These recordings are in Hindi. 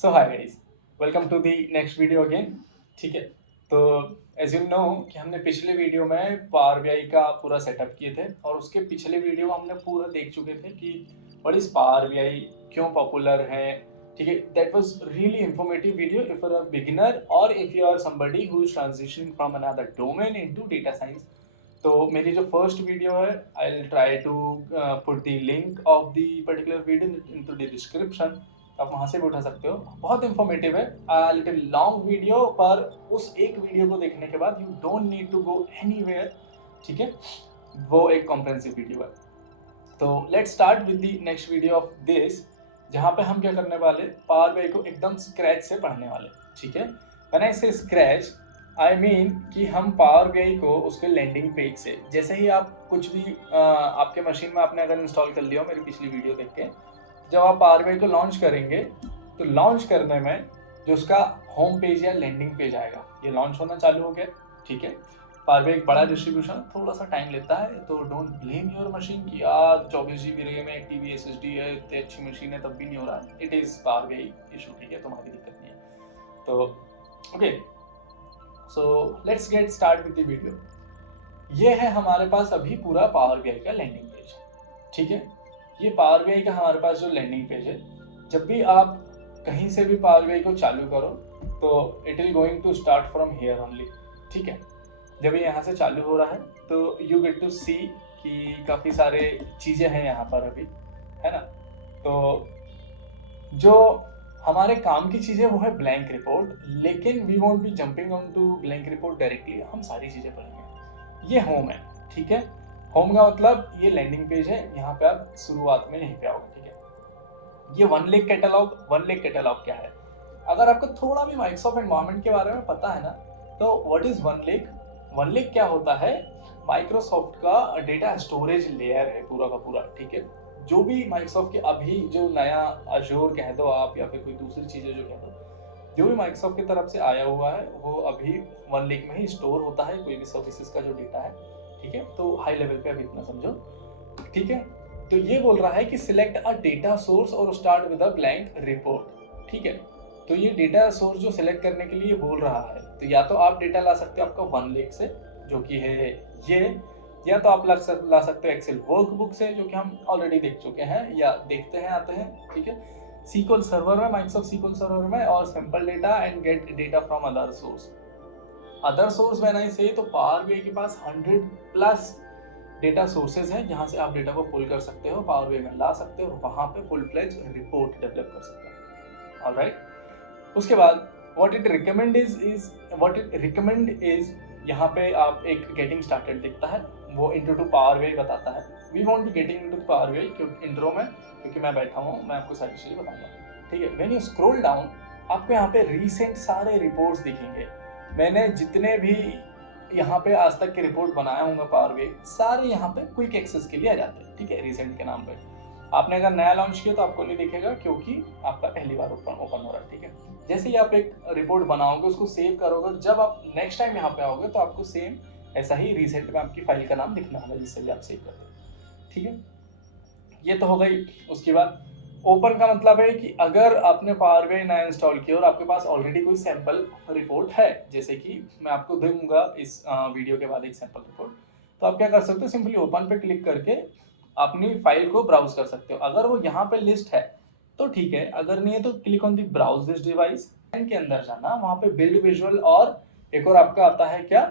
So hi guys, welcome to the next video again. ठीक है, तो एज यू नो कि हमने पिछले वीडियो में पावर बीआई का पूरा सेटअप किए थे और उसके पिछले वीडियो में हमने पूरा देख चुके थे कि व्हाट इज पावर बीआई, क्यों पॉपुलर है। ठीक है, that was really informative video if you are a beginner और if you are somebody who is transitioning from another domain into data science. तो मेरी जो फर्स्ट वीडियो है, I will try to put the link of the particular video into the description. आप वहाँ से भी उठा सकते हो, बहुत इंफॉर्मेटिव है। लिटिल लॉन्ग वीडियो, पर उस एक वीडियो को देखने के बाद you don't need to go anywhere. ठीक है, वो एक कॉम्प्रेहेंसिव वीडियो है। तो let's start with the next video of this, जहाँ पे हम क्या करने वाले, पावर बीआई को एकदम स्क्रैच से पढ़ने वाले। ठीक है, व्हेन आई से स्क्रैच आई मीन कि हम पावर बीआई को उसके लैंडिंग पेज से, जैसे ही आप कुछ भी आपके मशीन में आपने अगर इंस्टॉल कर लिया हो मेरी पिछली वीडियो देख के, जब आप पावर बीआई को लॉन्च करेंगे तो लॉन्च करने में जो उसका होम पेज या लैंडिंग पेज आएगा, ये लॉन्च होना चालू हो गया। ठीक है, पावर बीआई एक बड़ा डिस्ट्रीब्यूशन, थोड़ा सा टाइम लेता है, तो डोंट ब्लेम योर मशीन कि यार 24 GB रैम है, 1 TB SSD है, इतनी अच्छी मशीन है तब भी नहीं हो रहा। It is Power BI issue. ठीक है, तुम्हारी दिक्कत नहीं है। तो okay, so let's get start with the video. ये है हमारे पास अभी पूरा पावर बीआई का लैंडिंग पेज। ठीक है, ये पावर बीआई का हमारे पास जो लैंडिंग पेज है, जब भी आप कहीं से भी पावर बीआई को चालू करो तो it will going to start from here only. ठीक है, जब ये यहाँ से चालू हो रहा है तो यू गेट टू सी कि काफ़ी सारे चीज़ें हैं यहाँ पर अभी, है ना। तो जो हमारे काम की चीज़ें वो है ब्लैंक रिपोर्ट, लेकिन we won't be jumping on to blank report directly, हम सारी चीज़ें पढ़ेंगे। ये होम है। ठीक है, होम का मतलब ये लैंडिंग पेज है, यहाँ पे आप शुरुआत में यहीं पे आओगे। ठीक है, ये वन लेक कैटलॉग क्या है, अगर आपको थोड़ा भी माइक्रोसॉफ्ट एनवायरनमेंट के बारे में पता है ना, तो व्हाट इज वन लेक क्या होता है, माइक्रोसॉफ्ट का डेटा स्टोरेज लेयर है पूरा का पूरा। ठीक है, जो भी माइक्रोसॉफ्ट के अभी जो नया अजोर कह दो आप या फिर कोई दूसरी चीज़ें जो कह दो, जो भी माइक्रोसॉफ्ट की तरफ से आया हुआ है वो अभी वन लेक में ही स्टोर होता है, कोई भी सर्विसेज का जो डेटा है। ठीक है, तो हाई लेवल पे अभी इतना समझो। ठीक है, तो ये बोल रहा है कि सिलेक्ट अ डेटा सोर्स और start with a blank report. ठीक है, तो ये डेटा सोर्स जो सिलेक्ट करने के लिए बोल रहा है, तो या तो आप डेटा ला सकते हो आपका वन लेक से जो कि है ये, या तो आप ला सकते हो एक्सेल वर्कबुक से जो कि हम ऑलरेडी देख चुके हैं या देखते हैं आते हैं। ठीक है, सीक्वल सर्वर में, माइक्रोसॉफ्ट सीक्वल सर्वर में, और simple data and gate data from other source when I से, तो पावर बीआई के पास 100+ डेटा सोर्सेज हैं जहां से आप डेटा को पुल कर सकते हो, पावर बीआई में ला सकते हो और वहां पे फुल फ्लेज रिपोर्ट डेवलप कर सकते हो। ऑलराइट, उसके बाद व्हाट इट रिकमेंड इज यहाँ पे आप एक गेटिंग स्टार्टेड दिखता है, वो इंट्रो टू पावर बीआई बताता है। We won't be getting into Power BI क्योंकि इंट्रो में, क्योंकि मैं बैठा हूँ, मैं आपको सारी चीज़ें बताऊंगा। ठीक है, व्हेन यू स्क्रॉल डाउन आपको यहाँ पे रीसेंट सारे रिपोर्ट्स दिखेंगे। मैंने जितने भी यहाँ पे आज तक के रिपोर्ट बनाया हूँ पावर बीआई, सारे यहाँ पे क्विक एक्सेस के लिए आ जाते हैं। ठीक है, रीसेंट के नाम पे। आपने अगर नया लॉन्च किया तो आपको नहीं दिखेगा क्योंकि आपका पहली बार ओपन हो रहा है। ठीक है, जैसे ही आप एक रिपोर्ट बनाओगे उसको सेव करोगे, जब आप नेक्स्ट टाइम यहाँ पे आओगे तो आपको सेम ऐसा ही रीसेंट में आपकी फाइल का नाम दिखने वाला है जिससे भी आप सेव करते हो। ठीक है, ये तो हो गई। उसके बाद ओपन का मतलब है कि अगर आपने पावर बीआई नया इंस्टॉल किया और आपके पास ऑलरेडी कोई सैंपल रिपोर्ट है, जैसे कि मैं आपको दूंगा इस वीडियो के बाद एक सैंपल रिपोर्ट, तो आप क्या कर सकते हो, सिंपली ओपन पे क्लिक करके अपनी फाइल को ब्राउज कर सकते हो। अगर वो यहाँ पे लिस्ट है तो ठीक है, अगर नहीं है तो click on the browse this device के अंदर जाना, वहाँ पे बिल्ड विजुअल और एक और आपका आता है क्या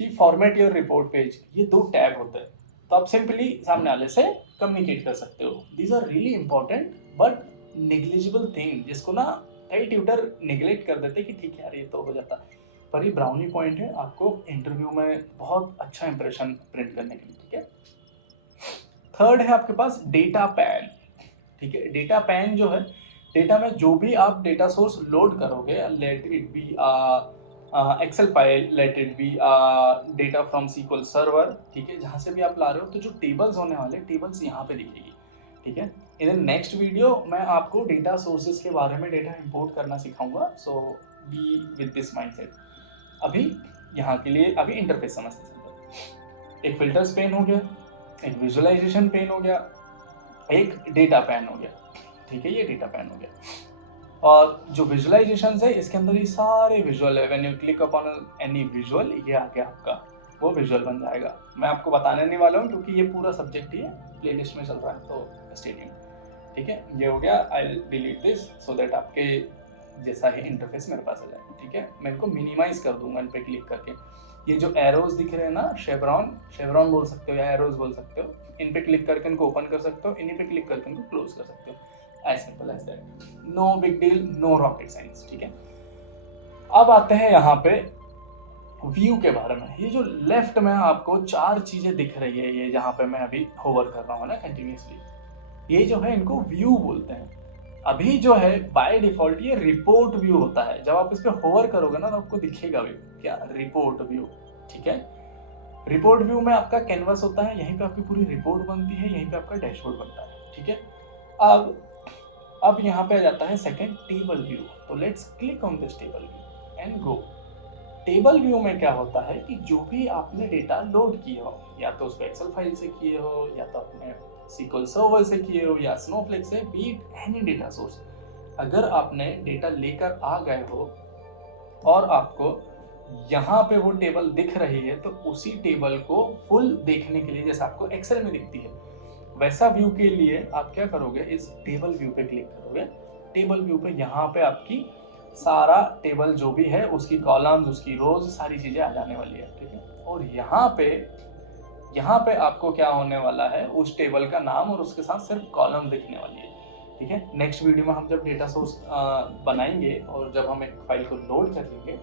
कि फॉर्मेट योर रिपोर्ट पेज, ये दो टैब होते हैं। तो आप सिंपली सामने वाले से कम्युनिकेट कर सकते हो। These are really important but negligible thing, जिसको ना कई ट्यूटर निगलेक्ट कर देते कि ठीक है यार ये तो हो जाता है, पर ये ब्राउनी पॉइंट है आपको इंटरव्यू में बहुत अच्छा इंप्रेशन प्रिंट करने के लिए। ठीक है, थर्ड है आपके पास डेटा पैन। ठीक है, डेटा पैन जो है, डेटा में जो भी आप डेटा सोर्स लोड करोगे, let it be Excel file, let it be data from SQL server. ठीक है, जहाँ से भी आप ला रहे हो तो जो टेबल्स होने वाले, टेबल्स यहाँ पे दिखेगी। ठीक है, इन नेक्स्ट वीडियो मैं आपको डेटा सोर्सेज के बारे में डेटा इंपोर्ट करना सिखाऊंगा, सो बी विद दिस माइंडसेट। अभी यहाँ के लिए अभी इंटरफेस समझते हैं। एक फिल्टर्स पेन हो गया, एक विजुअलाइजेशन पेन हो गया, एक डेटा पैन हो गया। ठीक है, ये डेटा पैन हो गया। और जो विजुअलाइजेशन है इसके अंदर ये सारे विजुअल है। When you click upon any visual, ये आके आपका वो विजुअल बन जाएगा। मैं आपको बताने नहीं वाला हूँ क्योंकि ये पूरा सब्जेक्ट ही है, प्लेलिस्ट में चल रहा है, तो स्टे ट्यून्ड। ठीक है, ये हो गया। I will delete this so that आपके जैसा ही इंटरफेस मेरे पास आ जाए। ठीक है, मैं इनको मिनिमाइज कर दूंगा इन पे क्लिक करके। ये जो एरोज दिख रहे हैं ना, शेवरॉन बोल सकते हो या एरोज बोल सकते हो, इन पे क्लिक करके इनको ओपन कर सकते हो, इन्हीं पे क्लिक करके इनको क्लोज कर सकते हो। As simple as that, no big deal, no rocket science. ठीक है, अब आते हैं यहाँ पे व्यू के बारे में। ये जो लेफ्ट में आपको 4 चीजें दिख रही है, ये जहाँ पे मैं अभी होवर कर रहा हूँ ना कंटिन्यूसली, ये जो है इनको व्यू बोलते हैं। अभी जो है बाय डिफॉल्ट ये रिपोर्ट व्यू होता है। जब आप इस पे होवर करोगे ना तो आपको दिखेगा व्यू, क्या, रिपोर्ट व्यू। ठीक है, रिपोर्ट व्यू में आपका कैनवस होता है, यहीं पे आपकी पूरी रिपोर्ट बनती है, यहीं पे आपका डैशबोर्ड बनता है। ठीक है, अब यहाँ पे आ जाता है सेकंड, टेबल व्यू। तो let's click on this table view and go. Table view में क्या होता है कि जो भी आपने डेटा लोड किए हो, या तो उसको एक्सेल फाइल से किए हो, या तो अपने SQL सर्वर से किए हो, या स्नोफ्लेक से, बीट एनी डेटा सोर्स, अगर आपने डेटा लेकर आ गए हो और आपको यहाँ पे वो टेबल दिख रही है, तो उसी टेबल को फुल देखने के लिए, जैसे आपको एक्सेल में दिखती है, वैसा व्यू के लिए आप क्या करोगे, इस टेबल व्यू पे क्लिक करोगे। टेबल व्यू पे यहाँ पे आपकी सारा टेबल जो भी है, उसकी कॉलम्स, उसकी रोज, सारी चीजें आ जाने वाली है। ठीक है, और यहाँ पे आपको क्या होने वाला है, उस टेबल का नाम और उसके साथ सिर्फ कॉलम दिखने वाली है। ठीक है, नेक्स्ट वीडियो में हम जब डेटा सोर्स बनाएंगे और जब हम एक फाइल को लोड कर लेंगे,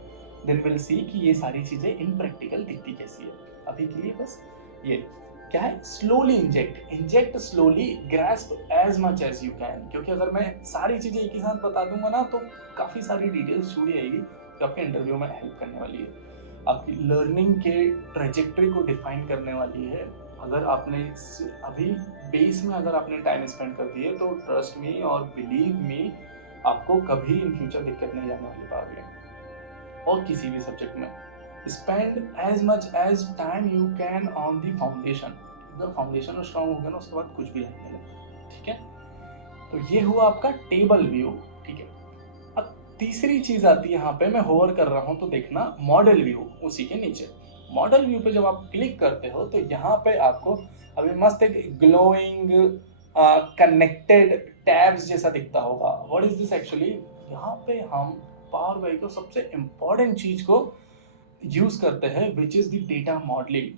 देन विल सी कि ये सारी चीजें इन प्रैक्टिकल दिखती कैसी है। अभी के लिए बस ये क्या है, slowly inject slowly, grasp as much as you can. क्योंकि अगर मैं सारी चीजें एक ही साथ बता दूंगा ना तो काफी सारी डिटेल्स छूट जाएगी जो आपके इंटरव्यू में हेल्प करने वाली है, आपकी लर्निंग के ट्रेजेक्टरी को डिफाइन करने वाली है। अगर आपने अभी बेस में अगर आपने टाइम स्पेंड कर दिए तो ट्रस्ट मी और बिलीव मी, आपको कभी इन फ्यूचर दिक्कत नहीं जाने वाली पाओगे। और किसी भी सब्जेक्ट में spend as much as time you can on the foundation. अगर फाउंडेशन स्ट्रांग हो गया ना, उसके बाद कुछ भी लगने लगता है। ठीक है, तो ये हुआ आपका टेबल व्यू। ठीक है, अब तीसरी चीज आती है, यहाँ पे मैं होवर कर रहा हूँ तो देखना मॉडल व्यू, उसी के नीचे मॉडल व्यू पे जब आप क्लिक करते हो तो यहाँ पे आपको अभी मस्त एक ग्लोइंग कनेक्टेड टैब्स जैसा दिखता होगा। व्हाट इज दिस एक्चुअली, यहाँ पे हम पावर BI को सबसे इंपॉर्टेंट चीज को यूज करते हैं, which is the data modelling.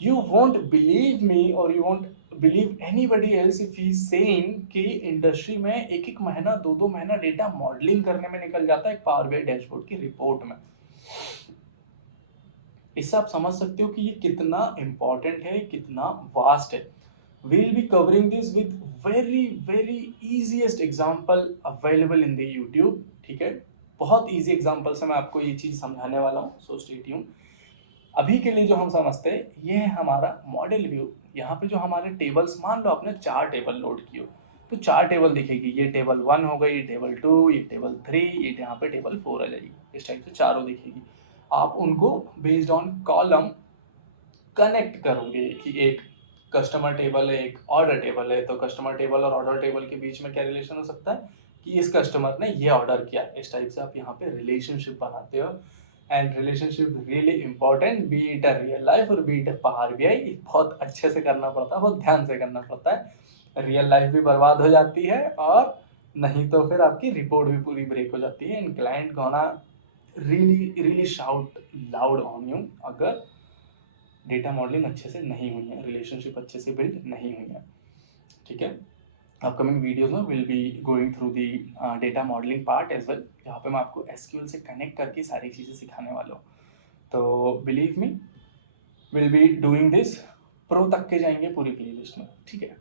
You won't believe me or you won't believe anybody else if he's saying कि इंडस्ट्री में एक एक महीना, दो दो महीना डेटा मॉडलिंग करने में निकल जाता है एक पावर BI डैशबोर्ड की रिपोर्ट में। इससे आप समझ सकते हो कि ये कितना इंपॉर्टेंट है, कितना वास्ट है। We'll be covering this with very easiest example available in the YouTube। ठीक है, बहुत इजी एग्जांपल से मैं आपको ये चीज समझाने वाला हूँ, सो स्टे ट्यून्ड। अभी के लिए जो हम समझते हैं, ये है हमारा मॉडल व्यू। यहाँ पे जो हमारे टेबल्स, मान लो आपने 4 टेबल लोड किए, तो 4 टेबल दिखेगी। ये टेबल 1 हो गई, टेबल 2, ये टेबल 3, ये यहाँ पे टेबल 4 आ जाएगी। इस टाइप से चारों दिखेगी। आप उनको बेस्ड ऑन कॉलम कनेक्ट करोगे कि एक कस्टमर टेबल है, एक ऑर्डर टेबल है, तो कस्टमर टेबल और ऑर्डर टेबल के बीच में क्या रिलेशन हो सकता है कि इस कस्टमर ने ये ऑर्डर किया। इस टाइप से आप यहाँ पे रिलेशनशिप बनाते हो। And relationship really important, be it a real life और be it a Power BI, बहुत अच्छे से करना पड़ता है, बहुत ध्यान से करना पड़ता है। रियल लाइफ भी बर्बाद हो जाती है और नहीं तो फिर आपकी रिपोर्ट भी पूरी ब्रेक हो जाती है। And client gonna really shout loud on you अगर डेटा मॉडलिंग अच्छे से नहीं हुई है, रिलेशनशिप अच्छे से बिल्ड नहीं हुई है। ठीक है, अपकमिंग वीडियोस में will be going through the data modelling part as well, जहाँ पे मैं आपको SQL से कनेक्ट करके सारी चीज़ें सिखाने वाला हूँ। तो believe me, will be doing this, pro तक के जाएंगे पूरी प्लेलिस्ट में। ठीक है,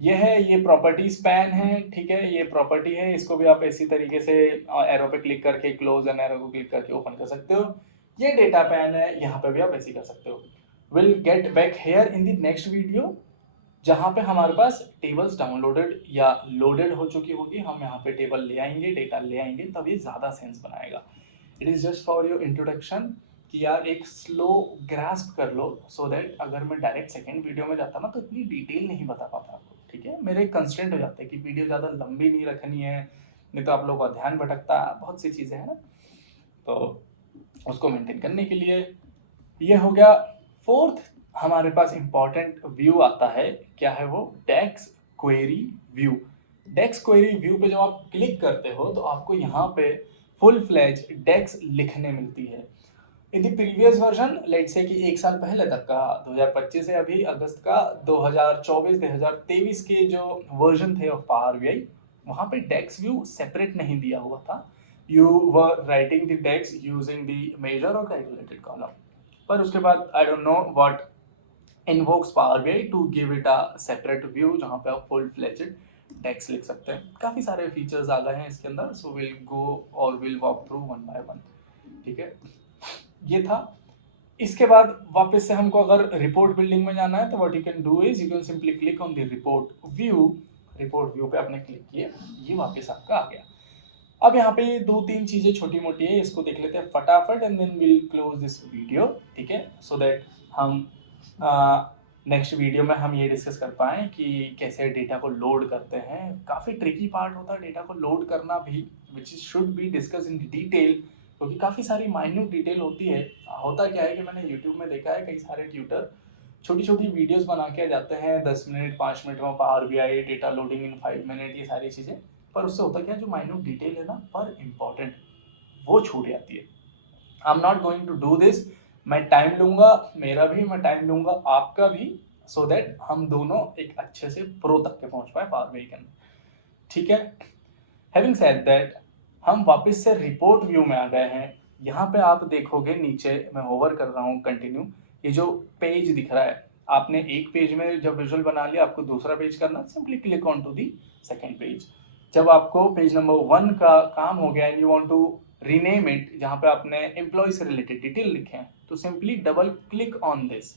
ये है, ये प्रॉपर्टी स्पैन है। ठीक है, ये प्रॉपर्टी है, इसको भी आप इसी तरीके से एरो पे क्लिक करके क्लोज एंड एरो को क्लिक करके ओपन कर सकते हो। ये डेटा पैन है, यहाँ पे भी आप ऐसे कर सकते हो। Will get back here in the next video, जहाँ पे हमारे पास टेबल्स डाउनलोडेड या लोडेड हो चुकी होगी। हम यहाँ पे टेबल ले आएंगे, डेटा ले आएंगे, तब ये ज़्यादा सेंस बनाएगा। It is just for your introduction कि यार एक स्लो ग्रास्प कर लो, सो दैट अगर मैं डायरेक्ट सेकेंड वीडियो में जाता ना तो इतनी डिटेल नहीं बता पाता आपको। ठीक है, मेरे कंस्ट्रेंट हो जाता है कि वीडियो ज़्यादा लंबी नहीं रखनी है, नहीं तो आप लोगों का ध्यान भटकता है, बहुत सी चीज़ें हैं ना, तो उसको मेंटेन करने के लिए ये हो गया। फोर्थ हमारे पास इंपॉर्टेंट व्यू आता है, क्या है वो? डेक्स क्वेरी व्यू। डेक्स क्वेरी व्यू पे जब आप क्लिक करते हो तो आपको यहाँ पे फुल फ्लैज डेक्स लिखने मिलती है। In the previous version, let say कि एक साल पहले तक का 2025 से अभी अगस्त का 2024-2023 के जो वर्जन थे ऑफ पावर बीआई, वहाँ पे डेक्स व्यू सेपरेट नहीं दिया हुआ था। You were writing the DAX using the measure और कैलकुलेटेड कॉलम। पर उसके बाद I don't know what invokes Power BI to give it a separate view जहाँ पे आप फुल फ्लेजेड डेक्स लिख सकते हैं। काफ़ी सारे फीचर्स आ गए हैं इसके अंदर, सो विल गो और will walk through one by one. ठीक है, ये था। इसके बाद वापस से हमको अगर रिपोर्ट बिल्डिंग में जाना है तो what you can do is you can simply click on the report view. Report view पे आपने क्लिक किया, ये वापस आपका आ गया। अब यहाँ पे 2-3 चीजें छोटी मोटी है, इसको देख लेते हैं फटाफट and then will close this video. ठीक है, सो दैट हम नेक्स्ट वीडियो में हम ये डिस्कस कर पाएँ कि कैसे डेटा को लोड करते हैं। काफ़ी ट्रिकी पार्ट होता है डेटा को लोड करना भी, which should be discuss in detail, क्योंकि काफ़ी सारी माइन्यूट डिटेल होती है। होता क्या है कि मैंने यूट्यूब में देखा है कई सारे ट्यूटर छोटी छोटी वीडियोस बना के जाते हैं 10 मिनट 5 मिनट में पावर बीआई डेटा लोडिंग इन 5 मिनट, ये सारी चीज़ें, पर उससे होता क्या है जो माइन्यूट डिटेल है ना पर इम्पॉर्टेंट, वो छूट जाती है। I am not going to do this. मैं टाइम लूंगा, मेरा भी मैं टाइम लूंगा, आपका भी, सो दैट हम दोनों एक अच्छे से प्रो तक के पहुंच पाए पावर बीआई के अंदर। ठीक है, हैविंग सेड दैट हम वापस से रिपोर्ट व्यू में आ गए हैं। यहाँ पे आप देखोगे नीचे मैं होवर कर रहा हूँ कंटिन्यू, ये जो पेज दिख रहा है, आपने एक पेज में जब विजुअल बना लिया, आपको दूसरा पेज करना, simply click on to the second page. जब आपको पेज नंबर 1 का काम हो गया and you want to rename it, जहाँ पे आपने एम्प्लॉय से रिलेटेड डिटेल लिखे हैं, तो simply double click on this.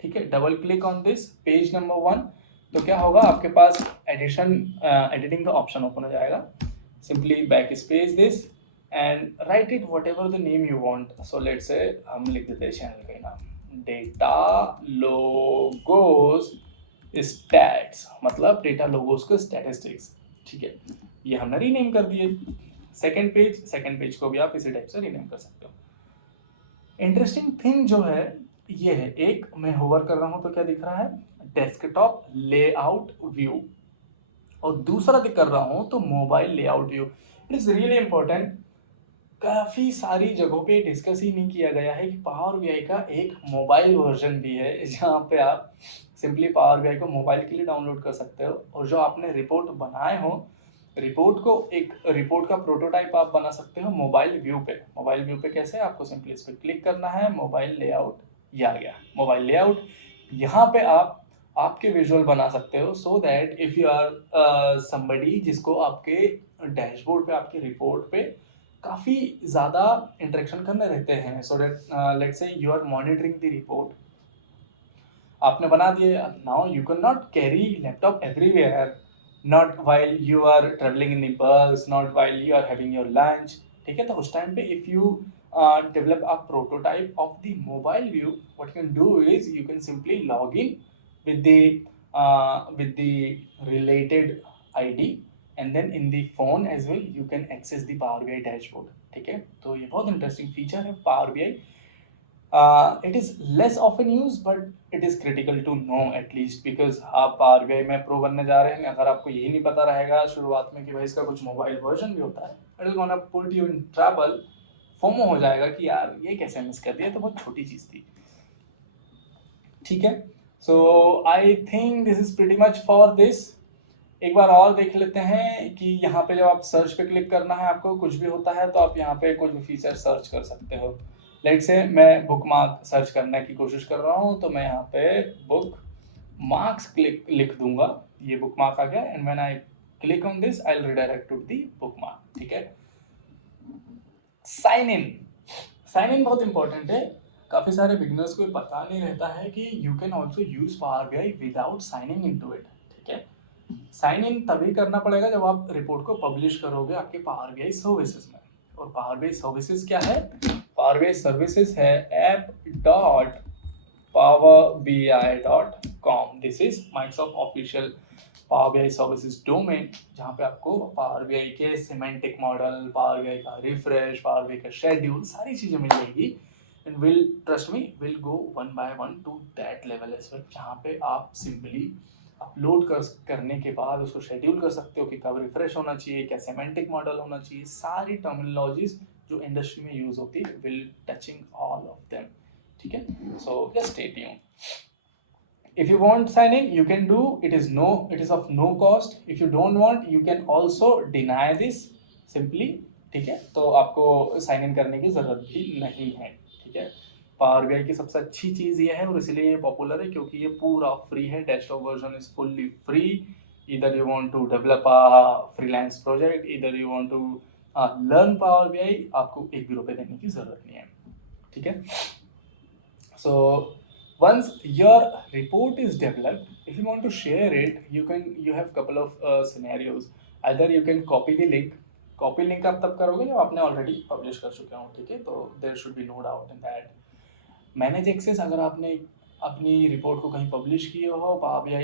ठीक है, double click on this page number 1, तो क्या होगा आपके पास एडिटिंग का ऑप्शन ओपन हो जाएगा। Simply back space this and right it what ever the name you want. So let's say हम लिख देते हैं चैनल का नाम, डेटा लोगोस स्टैट्स, मतलब डेटा लोगोस के स्टैटिस्टिक्स। ठीक है, ये हमने रीनेम कर दिए। सेकेंड पेज को भी आप इसी टाइप से रीनेम कर सकते हो। इंटरेस्टिंग थिंग जो है ये है, एक मैं होवर कर रहा हूं तो क्या दिख रहा है, डेस्कटॉप लेआउट व्यू, और दूसरा कर रहा हूं तो mobile layout view. It is really important. काफ़ी सारी जगहों पे डिस्कस ही नहीं किया गया है कि पावर बीआई का एक मोबाइल वर्जन भी है, जहाँ पे आप सिंपली पावर बीआई को मोबाइल के लिए डाउनलोड कर सकते हो, और जो आपने रिपोर्ट बनाए हो, रिपोर्ट का प्रोटोटाइप आप बना सकते हो मोबाइल व्यू पे। मोबाइल व्यू पे कैसे, आपको सिंपली इस पर क्लिक करना है, मोबाइल लेआउट, ये आ गया मोबाइल लेआउट। यहाँ पे आप आपके विजुअल बना सकते हो, so that if you are somebody जिसको आपके डैशबोर्ड पे, आपके रिपोर्ट पे काफ़ी ज़्यादा इंटरेक्शन करने रहते हैं, so that let's say you are monitoring the report, आपने बना दिए। Now you can not carry laptop everywhere, not while you are travelling in the bus, not while you are having your lunch. ठीक है, तो उस टाइम पे if you develop a prototype of the mobile view, what you can do is you can simply log in with the related ID, and then in the phone as well you can access the Power BI dashboard. ठीक है, तो ये बहुत इंटरेस्टिंग फीचर है Power BI. It is less often used but it is critical to know at least, because आप Power BI में प्रो बनने जा रहे हैं, अगर आपको यही नहीं पता रहेगा शुरुआत में कि भाई इसका कुछ मोबाइल वर्जन भी होता है, it is gonna put you in trouble. FOMO हो जाएगा कि यार ये कैसे मिस कर दिया, तो बहुत छोटी चीज़ थी। ठीक है, so I think this is pretty much for this. एक बार और देख लेते हैं कि यहाँ पे जब आप सर्च पे क्लिक करना है, आपको कुछ भी होता है तो आप यहाँ पे कुछ भी फीचर सर्च कर सकते हो। लेट से मैं बुक मार्क सर्च करने की कोशिश कर रहा हूँ, तो मैं यहाँ पे बुक मार्क्स लिख दूंगा, ये बुक मार्क आ गया, and when I click on this I will redirect to the bookmark. ठीक है, साइन इन बहुत इंपॉर्टेंट है। काफ़ी सारे बिगिनर्स को पता नहीं रहता है कि you can also use power BI without signing into it. ठीक है, साइन इन तभी करना पड़ेगा जब आप रिपोर्ट को पब्लिश करोगे आपके पावर बीआई सर्विसेज में। और पावर बीआई सर्विसेज क्या है, पावर बीआई सर्विसेज है app.powerbi.com। This is Microsoft official Power BI services domain, जहाँ पे आपको पावर BI के सिमेंटिक मॉडल, पावर BI का रिफ्रेश, पावर BI का शेड्यूल, सारी चीज़ें मिल जाएगी। And will trust me, will go one by one to that level as well, जहाँ पे आप सिंपली अपलोड करने के बाद उसको शेड्यूल कर सकते हो कि कब रिफ्रेश होना चाहिए, क्या सिमेंटिक मॉडल होना चाहिए, सारी टर्मिनोलॉजीज जो इंडस्ट्री में यूज होती है, will touching all of them. ठीक है, so just stay tuned. If you want signing, you can do. It is of no cost. If you don't want, you can also deny this simply. ठीक है, तो आपको साइन इन करने की ज़रूरत भी नहीं है। ठीक है, पावर BI की सबसे अच्छी चीज़ ये है और इसलिए ये पॉपुलर है क्योंकि ये पूरा फ्री है। Desktop version is fully free. Either you want to develop a freelance project, either you want to learn Power BI, आपको एक भी रुपए देने की ज़रूरत नहीं है। ठीक है, so once your report is developed, if you want to share it, you have couple of scenarios. Either you can copy the link. Copy link आप तब करोगे जब आपने ऑलरेडी पब्लिश कर चुके हो। ठीक है, तो there should be no doubt in that. Manage access, अगर आपने अपनी रिपोर्ट को कहीं पब्लिश किए हो Power BI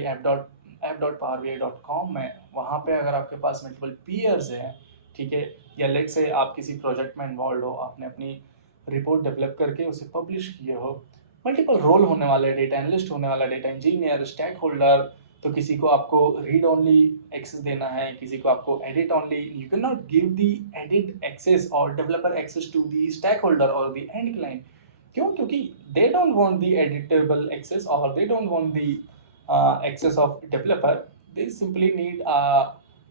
app.powerbi.com में, वहाँ पे अगर आपके पास मल्टीपल पीयर्स हैं, ठीक है, या लेट से आप किसी प्रोजेक्ट में इन्वॉल्व हो, आपने अपनी रिपोर्ट डेवलप करके उसे पब्लिश किए हो, मल्टीपल रोल होने वाले, डेटा एनालिस्ट होने वाला, डेटा इंजीनियर, स्टैक होल्डर, तो किसी को आपको रीड ओनली एक्सेस देना है, किसी को आपको edit only. You can not give the edit access और developer access to the stakeholder और द एंड क्लाइंट। क्यों? क्योंकि they don't want the editable access और they don't want the access of developer. They simply need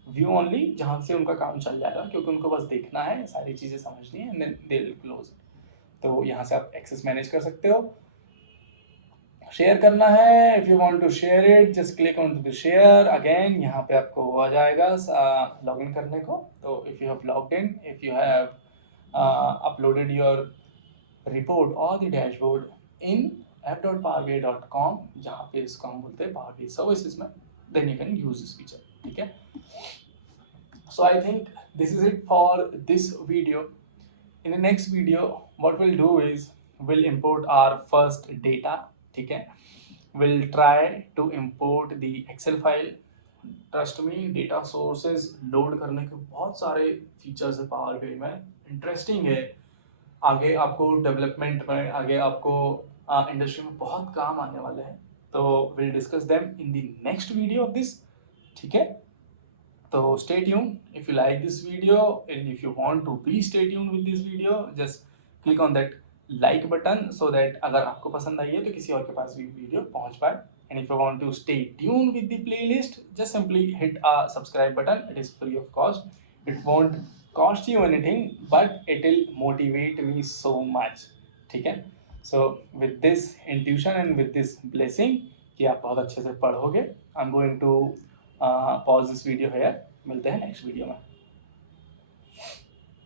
view only, जहाँ से उनका काम चल जाएगा, क्योंकि उनको बस देखना है, सारी चीज़ें समझनी है, and then they will close. तो यहाँ से आप एक्सेस मैनेज कर सकते हो। शेयर करना है, if you want to share it, just click on to the share. Again यहाँ पे आपको आ जाएगा लॉग इन करने को। तो if you have logged in, if you have uploaded your report or the dashboard in app.powerbi.com, जहाँ पे इसको हम बोलते हैं Power BI services में, then you can use this feature। ठीक है, so I think this is it for this video. In the next video, what we'll do is we'll import our first data। ठीक है, we'll try to import the Excel file। Trust me, data sources load करने के बहुत सारे फीचर्स है Power BI में, इंटरेस्टिंग है। आगे आपको डेवलपमेंट में, आगे आपको इंडस्ट्री में बहुत काम आने वाले हैं। तो will discuss them in the next video of this. ठीक है, तो stay tune. If you like this video and if you want to be stay tune with this video, just click on that like button so that अगर आपको पसंद आई है तो किसी और के पास भी वीडियो पहुंच पाए। And if you want to stay tune with the playlist, just simply hit a subscribe button. It is free of cost. It won't cost you anything, but it will motivate me so much। ठीक है, so with this intuition and with this blessing कि आप बहुत अच्छे से पढ़ोगे, I'm going to pause this video here। मिलते हैं नेक्स्ट वीडियो में।